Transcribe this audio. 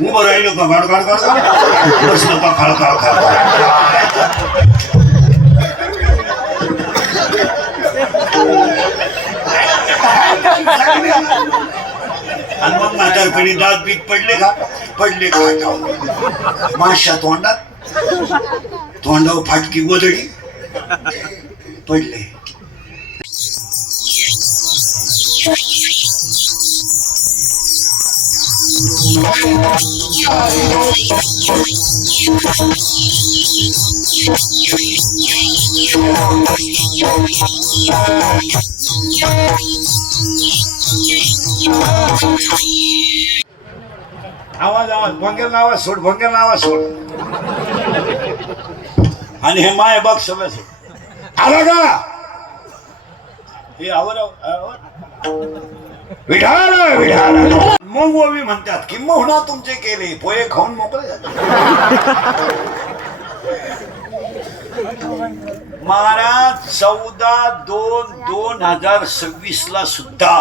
उभं राहिलो का गाड गाड गाड बसलो का खळ खळ खळ आणि मग म्हातारपणी दात बीत पडले का माश्या तोंडावर फाटकी गोदडी पडले. आवाज भंगेर नावा सोड आणि हे माय बघ सगळं सोड आला का हे आवर विढाल मग ओवी म्हणतात की मोहना तुमचे केले पोहे खाऊन मोकळे जातात. महाराज 14/2/2026 ला सुद्धा